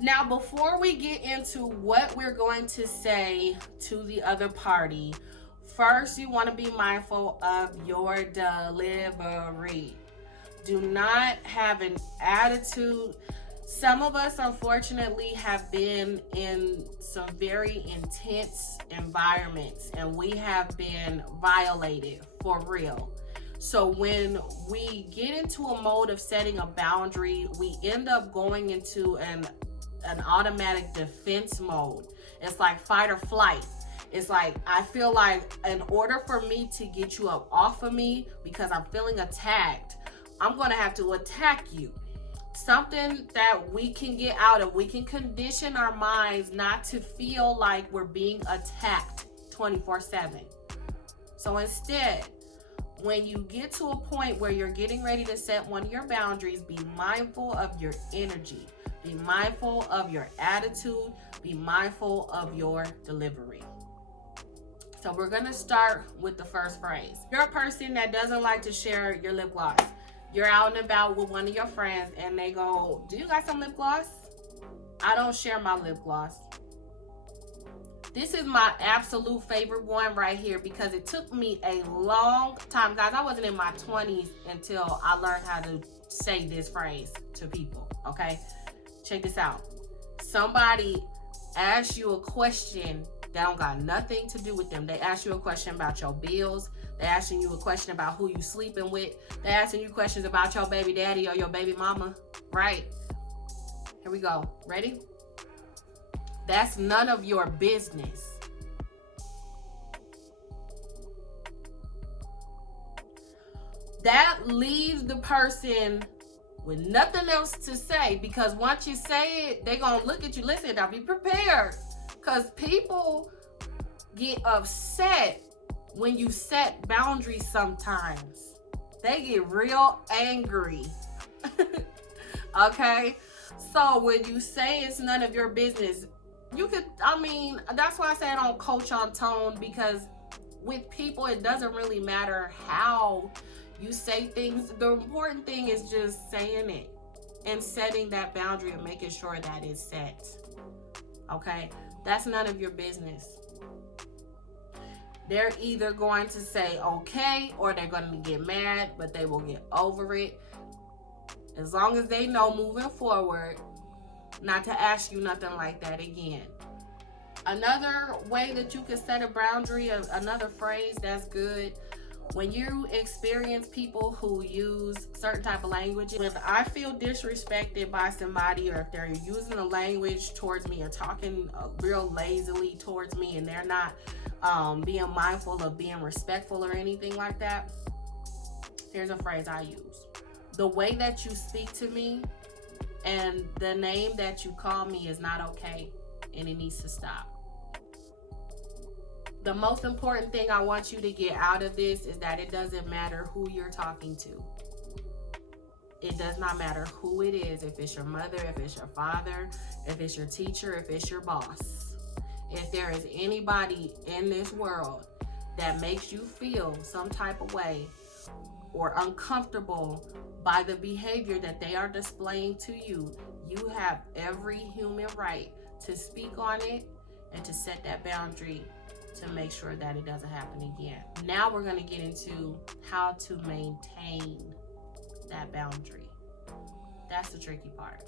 Now, before we get into what we're going to say to the other party, first you want to be mindful of your delivery. Do not have an attitude. Some of us, unfortunately, have been in some very intense environments and we have been violated for real. So when we get into a mode of setting a boundary, we end up going into an automatic defense mode. It's like fight or flight. It's like, I feel like in order for me to get you up off of me because I'm feeling attacked, I'm going to have to attack you. Something that we can get out of. We can condition our minds not to feel like we're being attacked 24/7. So instead, when you get to a point where you're getting ready to set one of your boundaries, be mindful of your energy. Be mindful of your attitude. Be mindful of your delivery. So we're going to start with the first phrase. You're a person that doesn't like to share your lip gloss. You're out and about with one of your friends and they go, do you got some lip gloss? I don't share my lip gloss. This is my absolute favorite one right here because it took me a long time. Guys, I wasn't in my 20s until I learned how to say this phrase to people, okay? Check this out. Somebody asks you a question that don't got nothing to do with them. They ask you a question about your bills. They're asking you a question about who you sleeping with. They're asking you questions about your baby daddy or your baby mama, right? Here we go. Ready? That's none of your business. That leaves the person with nothing else to say, because once you say it, they're going to look at you. Listen, now be prepared, because people get upset when you set boundaries sometimes. They get real angry. Okay? So when you say it's none of your business, you could, that's why I say I don't coach on tone, because with people, it doesn't really matter how you say things. The important thing is just saying it and setting that boundary and making sure that it's set. Okay? That's none of your business. They're either going to say okay or they're going to get mad, but they will get over it. As long as they know moving forward not to ask you nothing like that again. Another way that you can set a boundary, another phrase that's good, when you experience people who use certain type of language, when I feel disrespected by somebody, or if they're using a language towards me or talking real lazily towards me and they're not being mindful of being respectful or anything like that, here's a phrase I use. The way that you speak to me and the name that you call me is not okay, and it needs to stop. The most important thing I want you to get out of this is that it doesn't matter who you're talking to. It does not matter who it is, if it's your mother, if it's your father, if it's your teacher, if it's your boss. If there is anybody in this world that makes you feel some type of way or uncomfortable by the behavior that they are displaying to you, you have every human right to speak on it and to set that boundary to make sure that it doesn't happen again. Now we're going to get into how to maintain that boundary. That's the tricky part.